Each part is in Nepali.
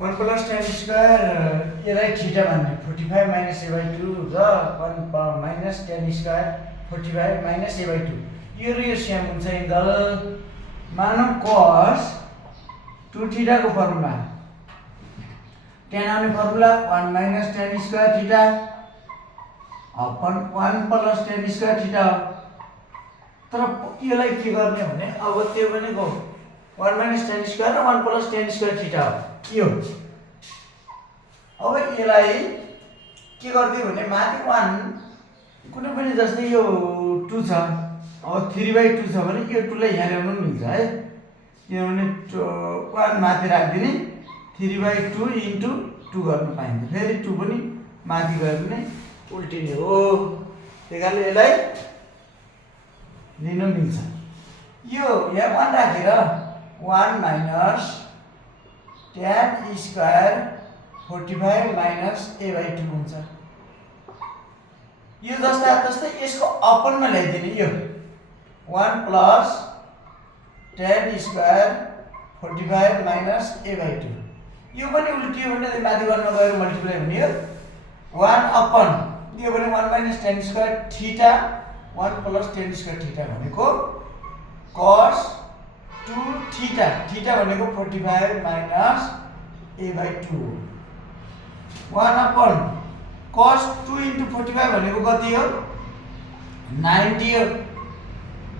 1 plus tan square यसलाई थीटा भन्ने 45 minus a by 2 र 1 minus tan square 45 minus a by 2 यो र यो सेम हुन्छ इन्जल मानौ cos 2 थीटा को फर्मुला tan आउने formula 1 minus tan square theta upon 1 plus tan square theta तर यसलाई के गर्ने भने अब त्यो भनेको 1 minus tan square र 1 plus tan square थीटा हो के हो अब यसलाई के गर्दियो भने माथि 1 कुनै पनि जस्तै यो 2 छ अब 3/2 छ भने यो 2 लाई यहाँ ल्याउन मिल्छ है किनभने 1 माथि राख्दिने 3/2 into 2 गर्न पाइन्छ फेरि 2 पनि माथि गयो भने उल्टिने हो त्यसैले यसलाई लिन मिल्छ यो यहाँ 1 राखेर 1 minus tan square 45 minus a by 2 हुन्छ यो जस्तै यसको अपनमा ल्याइदिने यो 1 plus tan square 45 minus a by 2 यो पनि उल्टियो भने माथि गर्न गएर मल्टिप्लाई हुने हो 1 अपन यो पनि 1 minus tan square theta 1 plus tan square theta भनेको cos 2 थीटा थीटा भनेको 45 minus a by 2 1 upon cos 2 into 45 भनेको कति हो 90 हो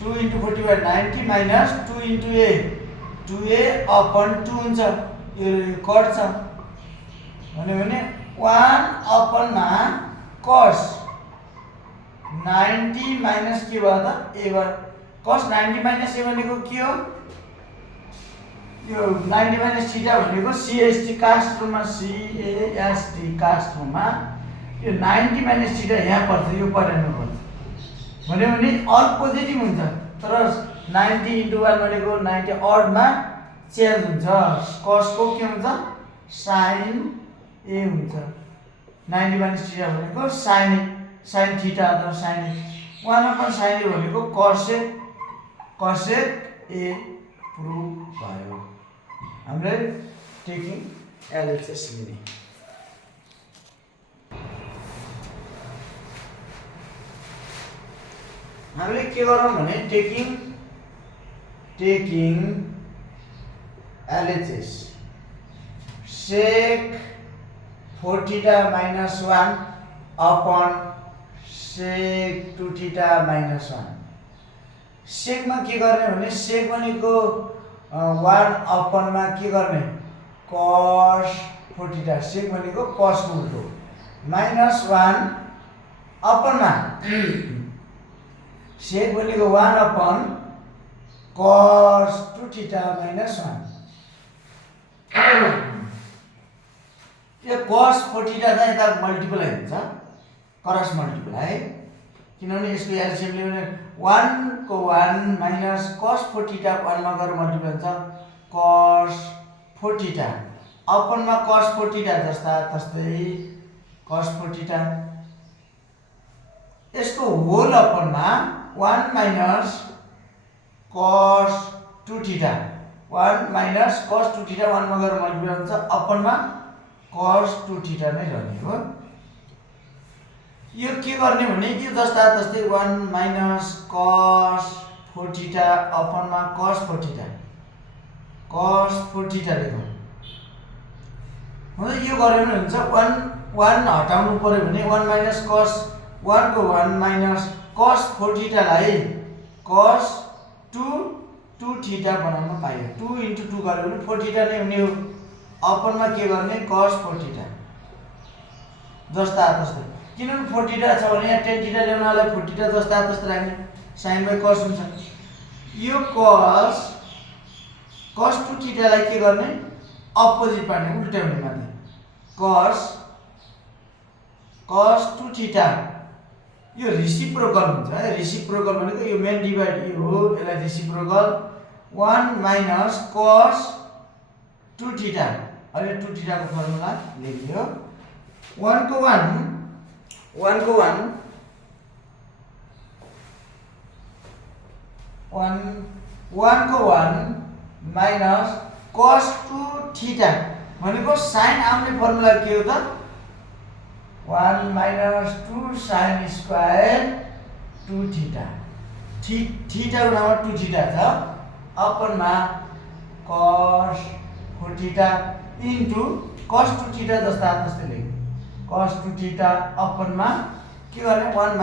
2 into 45 90 minus 2 into a 2a upon 2 हुन्छ यो कट्छ भने 1 अपन मा cos 90 minus के भयो त a भयो cos 90 minus a भनेको के हो यो 90 minus थीटा भनेको CST कास्टमा CAST कास्टमा यो 90 minus थीटा यहाँ पर्छ यो परेन पर्छ भने अल पोजिटिभ हुन्छ तर 90 into 1 भनेको 90 ऑड मा चेन्ज हुन्छ cos को के हुन्छ sin a हुन्छ 90 minus थीटा भनेको sin थीटा अथवा sin 1 अपन sin a भनेको cos a प्रुभ भयो हामीले टेकिङ LHS लिने हामीले के गरौँ भने taking LHS sec 4 theta minus 1 upon sec 2 theta minus 1 sec मा के गर्ने भने sec भनेको 1 अपन मा के गर्ने cos 4 theta sec भनेको cos को उल्टो minus 1 अपन मा sec भनेको 1 अपन cos 2 theta minus 1 यो cos 4 theta चाहिँ यता मल्टिप्लाई हुन्छ क्रस मल्टिप्लाई किनभने यसको एलसीएम ल्याउने 1 को 1 minus cos 4 theta 1 मा गएर मल्टिप्लाई हुन्छ cos 4 theta अपन मा cos 4 theta जस्तै cos 4 theta यसको होल अपन मा 1 minus cos 2 theta 1 minus cos 2 theta 1 मा गएर मल्टिप्लाई हुन्छ अपन मा cos 2 theta नै रहने हो यो के गर्ने भने यो जस्तै 1 minus cos 4 theta अपन मा cos 4 theta लेखौँ हुन्छ यो गरे पनि हुन्छ 1 हटाउनु पर्यो भने 1 minus cos 1 को 1 minus cos 4 theta लाई cos 2 theta बनाउन पाइयो 2 into 2 गर्यो भने 4 theta नै हुने हो अपन मा के गर्ने cos 4 theta जस्तै किनभने 4 theta छ भने यहाँ tan theta ल्याउनलाई 4 theta जस्तै राख्ने sin by cos हुन्छ यो cos 2 theta लाई के गर्ने अपोजिट पार्ने उल्टाउने माथि cos 2 theta यो रेसिप्रोकल हुन्छ है रेसिप्रोकल भनेको यो मेन डिभाइड यो हो यसलाई रेसिप्रोकल 1 minus cos 2 theta अहिले 2 theta को फर्मुला लेखियो 1 को 1 minus cos 2 theta भनेको साइन आउने फर्मुला के हो त 1 minus 2 sine square 2 theta theta को ठाउँमा 2 थीटा छ अपनमा cos 4 theta into cos 2 theta जस्ता जस्तै लेख्नु cos 2 थीटा अपनमा के गर्ने 1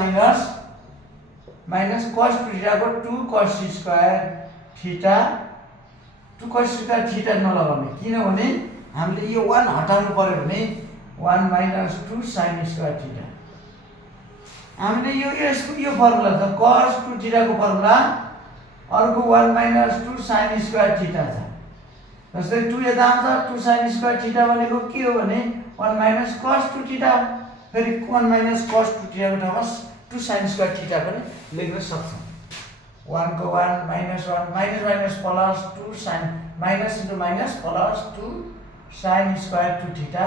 माइनस cos 2 थीटा को 2 cos square theta 2 cos square theta नलगाउने किनभने हामीले यो 1 हटाउनु पर्यो भने 1 माइनस 2 sin स्क्वायर थीटा हामीले यसको यो फर्मुला छ cos 2 थीटा को फर्मुला अर्को 1 माइनस 2 sin स्क्वायर थीटा छ जस्तै 2 यता आउँछ 2 sin स्क्वायर थीटा भनेको के हो भने 1 माइनस cos 2 थीटा फेरि 1 माइनस cos 2 थीटा को ठाउँमा 2 sin स्क्वायर थीटा पनि लेख्न सक्छौं 1 को 1 minus 1 minus minus plus 2 sin minus into minus plus 2 sin square 2 theta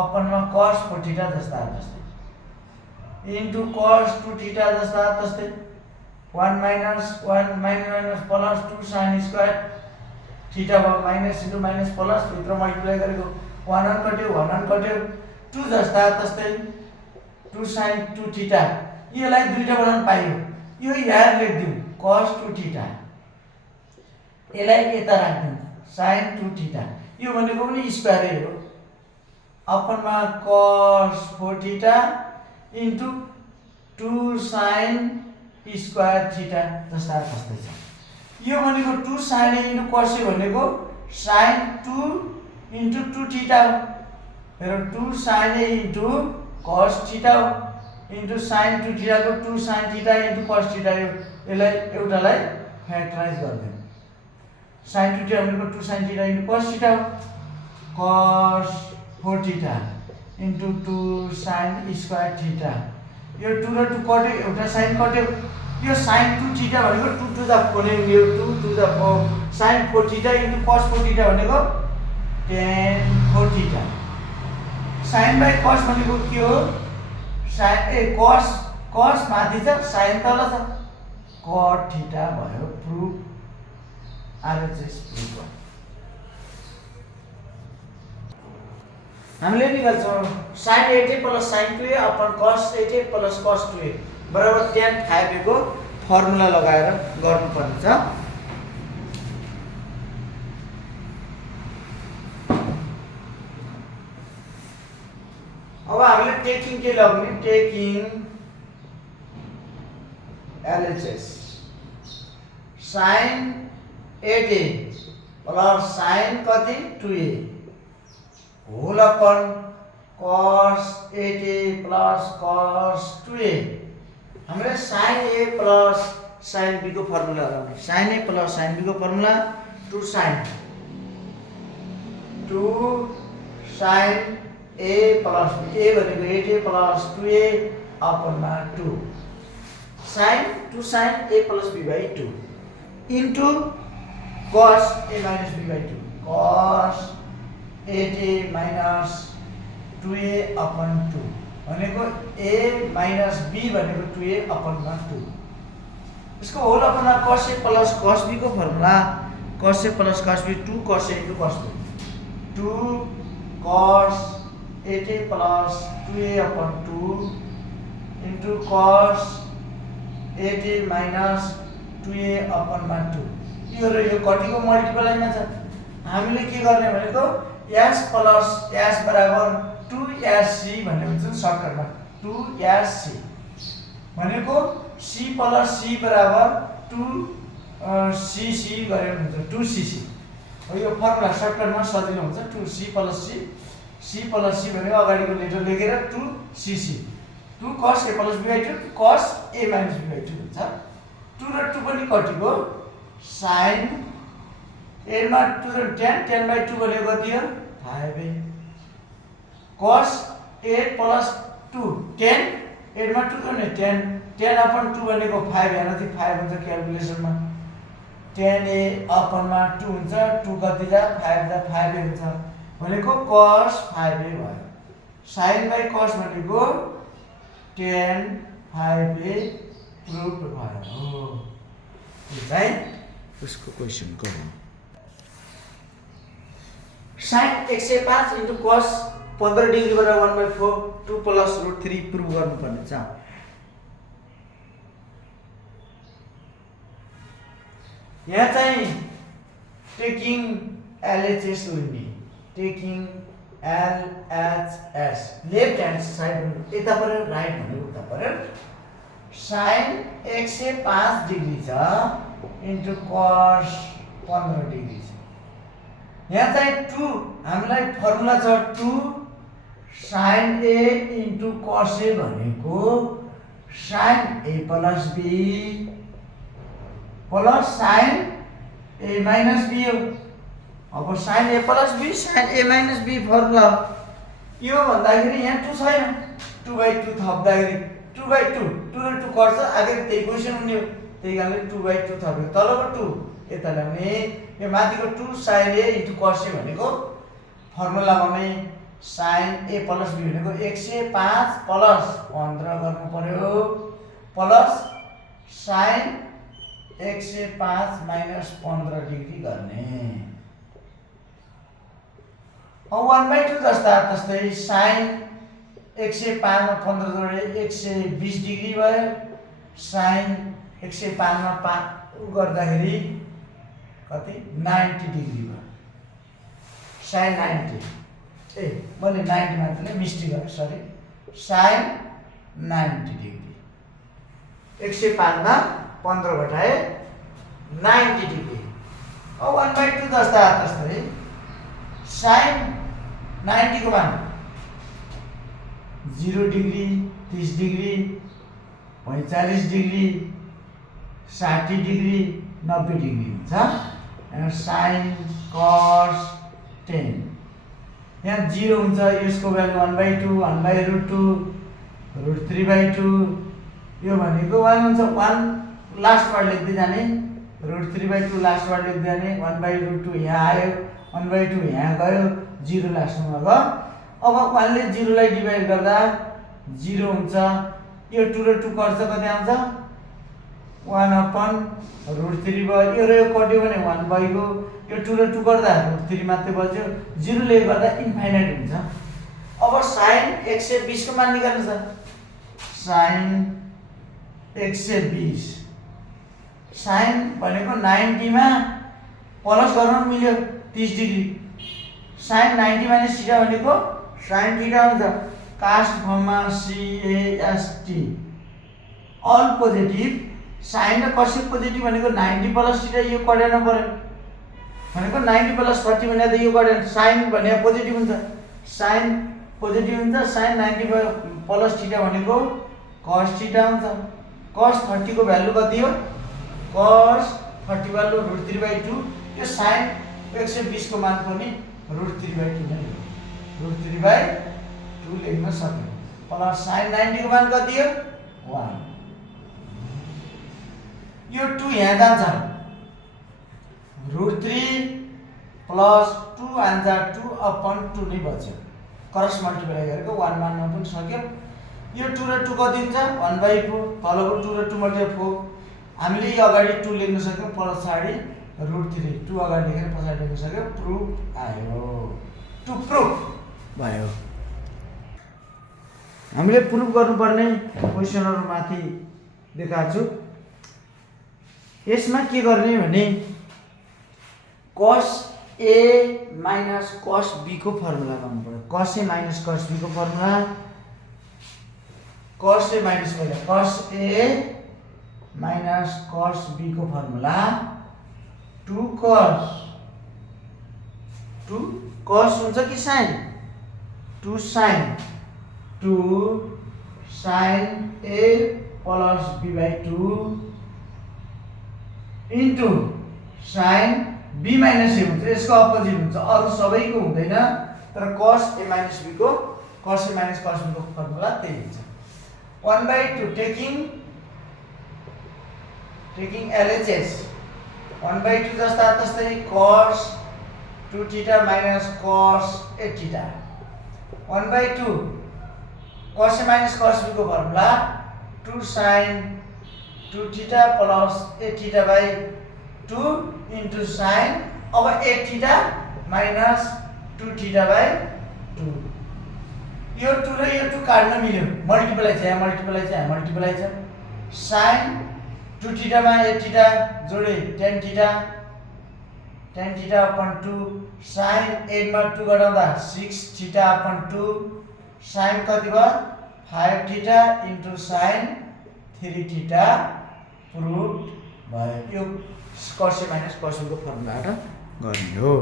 अपनमा cos 4 थीटा जस्ता जस्तै इन्टु cos 2 थीटा जस्ता जस्तै 1 minus minus plus 2 sin square theta भयो माइनस इन्टु माइनस प्लस भित्र मल्टिप्लाई गरेको 1 कट्यो 2 जस्ता जस्तै 2 sin 2 थीटा यसलाई दुईटा बनाउन पाइयो यो यहाँ लेख्दिउँ cos 2 थीटा यसलाई यता राख्दिउँ sin 2 थीटा यो भनेको पनि स्क्वायरै हो अपनमा cos 4 theta into 2 sin square theta जस्ता जस्तै छ यो भनेको 2 sin इन्टु cos भनेको sin 2 इन्टु 2 थीटा हो हेर 2 sin इन्टु cos थीटा हो इन्टु sin 2 थीटा को 2 sin theta into cos theta यसलाई एउटालाई फ्याक्टराइज गर्दियौ sin 2 थीटा भनेको 2 sin theta into cos theta हो cos 4 theta into 2 sin square theta यो 2 र 2 कट्यो एउटा sin कट्यो यो sin 2 थीटा भनेको 2 टु द 4 ने यो 2 to the 4 sin 4 theta into cos 4 theta भनेको tan 4 theta sin by cos भनेको के हो sin cos माथि छ sin तल छ cot थीटा भयो प्रुफ आरएचएस प्रुफ भयो हामीले निकाल्छौं sin 8a plus sin 2a upon cos 8a plus cos 2a बराबर tan 5a को फर्मुला लगाएर गर्नुपर्ने छ अब हामीले टेकिङ के लगाउने taking LHS sin 8a plus sin कति 2a whole upon cos 8a plus cos 2a हामीले sin a plus sin b को फर्मुला लगाउने sin a plus sin b को formula 2 sin a plus b a भनेको 8a plus 2a अपनमा 2 sin 2 sin a plus b by 2 into cos a minus b by 2 cos 8a minus 2a upon 2 भनेको a minus b भनेको 2a upon 2 इसको होल अपना cos a plus cos b को formula cos a plus cos b 2 cos a into cos b 2 cos 8a plus 2a upon 2 into cos 8a minus 2a upon 2 यो र यो कतिको मल्टिप्लाइमा छ हामीले के गर्ने भनेको s plus s बराबर 2sc भन्ने हुन्छ सर्टकटमा 2sc भनेको c plus c बराबर 2cc गरेर हुन्छ 2cc हो यो फर्मुला सर्टकटमा सजिलो हुन्छ 2c plus c plus c भनेको अगाडिको लेटर लेखेर 2cc 2 cos a plus b by 2 cos a minus b by 2 हुन्छ 2 र 2 पनि कतिको sin a मा 2 र 10 by 2 भनेको कति हो 5a cos 8 plus 2 10 8 मा 2 गर्ने 10 upon 2 भनेको 5 हेर्न त 5 हुन्छ क्याल्कुलेसनमा 10a upon 2 हुन्छ 2 कति जा 5 जा 5a हुन्छ भनेको cos 5a भयो sin by cos भनेको 10 5a प्रुफ भयो हो यो चाहिँ उसको क्वेशनको हो साइन 105 इन्टु कस 15 डिग्री बराबर 1/4 2 प्लस √3 प्रुभ गर्नुपर्ने छ। यहाँ चाहिँ टेकिङ LHS लिने, taking LHS left hand side यता पऱ्यो, राइट भनेको उता पऱ्यो। साइन 105 डिग्री छ इन्टु कस 15 डिग्री छ। यहाँ चाहिँ 2 हामीलाई फर्मुला छ 2 sine A into cos A भनेको sine A plus B plus sine A minus B हो। अब sine A plus B sine A minus B formula यो भन्दाखेरि यहाँ 2 छैन, 2/2 थप्दाखेरि 2/2 2 र 2 कट्छ, आखिर त्यही क्वेसन हुने हो, त्यही कारणले 2/2 थप्यो। तलको 2 यता ल्याउने, यो माथिको 2 sine A into cos A भनेको फर्मुला लगाउने साइन A प्लस B भनेको 105 प्लस 15 गर्नु पर्यो प्लस साइन 105 माइनस 15 डिग्री गर्ने। अब 1/2 जस्ता तस्तै साइन 105 मा 15 जोडे 120 डिग्री भयो, साइन 105 मा 5 गर्दाखेरि कति 90 डिग्री भयो, साइन 90 मैले 90 मात्रले मिस्टेक गरेँ, सरी, साइन 90 डिग्री 105 मा 15 घटाए 90 डिग्री। अब 1/2 जस्ता तस्तै साइन 90 को मान 0 degree 30 degree 45 degree 60 degree 90 degree हुन्छ। साइन कस 10 यहाँ 0 हुन्छ, यसको भ्यालु 1/2 1/√2 √3/2 यो भनेको 1 हुन्छ, 1 लास्ट वर्ड लेख्दै जाने, √3/2 लास्ट वर्ड लेख्दै जाने, 1/√2 यहाँ आयो, 1/2 यहाँ गयो, 0 लास्टमा भयो। अब 1 ले 0 लाई डिभाइड गर्दा 0 हुन्छ, यो 2 र 2 कट्छ, कति आउँछ 1/√3 भयो, यो र यो कट्यो भने 1 भइगयो, यो 2 र 2 गर्दा √3 मात्रै बच्यो, 0 ले गर्दा इन्फाइनाइट हुन्छ। अब साइन 120 को मान निकाल्नु छ, साइन 120 साइन भनेको 90 मा प्लस गर्नु मिल्यो 30 डिग्री, साइन 90 माइनस थीटा भनेको साइन थीटा हुन्छ, कास्ट फर्ममा CAST अल पोजिटिभ, साइन र कस पोजिटिभ भनेको 90 प्लस थीटा, यो कटेन पर्यो भनेको 90 प्लस 40 भने त यो कटेन, साइन भने पोजिटिभ हुन्छ, साइन पोजिटिभ हुन्छ, साइन 90 प्लस थीटा भनेको कस थीटा हुन्छ। कस 30 को भ्यालु कति हो, कस 30 भ्यालु √3/2, यो साइन 120 को मान पनि √3/2 नै हो, √3/2 लेख्न सक्यो, प्लस साइन 90 को मान कति हो 1, यो 2 यहाँ जान्छ, √3 प्लस 2 आन्सर 2/2 नै बच्यो, क्रस मल्टिप्लाई गरेको 1 मान्न पनि सक्यो। यो 2 र 2 कति हुन्छ 1/4, तलको 2 र 2 मध्ये 4, हामीले यो अगाडि 2 लेख्न सक्यौं, पछाडि √3 2 अगाडि लेखेर पछाडि लेख्न सक्यौं, प्रुफ आयो, 2 प्रुफ भयो। हामीले प्रुफ गर्नुपर्ने क्वेशनहरु माथि देखाएको छु। यसमा के गर्ने भने cos A minus cos B को फर्मुला गर्नु पर्यो, cos A minus cos B को फर्मुला, cos A माइनस पहिला cos A minus cos B को फर्मुला 2 cos हुन्छ कि sin 2 sin 2 sin A plus B/2 into sin B minus A हुन्छ, यसको अपोजिट हुन्छ, अरु सबैको हुँदैन, तर cos A माइनस B को cos A minus cos B को फर्मुला त्यही हुन्छ। 1/2 टेकिङ LHS 1/2 जस्ता तस्तै cos 2 theta minus cos A theta 1/2 cos A minus cos B को formula 2 sin 2 theta plus A theta by 2 into sin, अब A theta minus 2 theta by 2 यो 2 र यो 2 काट्न मिल्यो मल्टिप्लाई छ यहाँ मल्टिप्लाई छ sin 2 थीटा मा a थीटा जोडे tan थीटा अपन 2 sin 8 मा 2 घटाउँदा 6 थीटा अपन 2 sin कति भयो 5 theta into sin 3 theta prove भयो यो cos a minus cos b को फर्मुलाबाट गर्ने हो।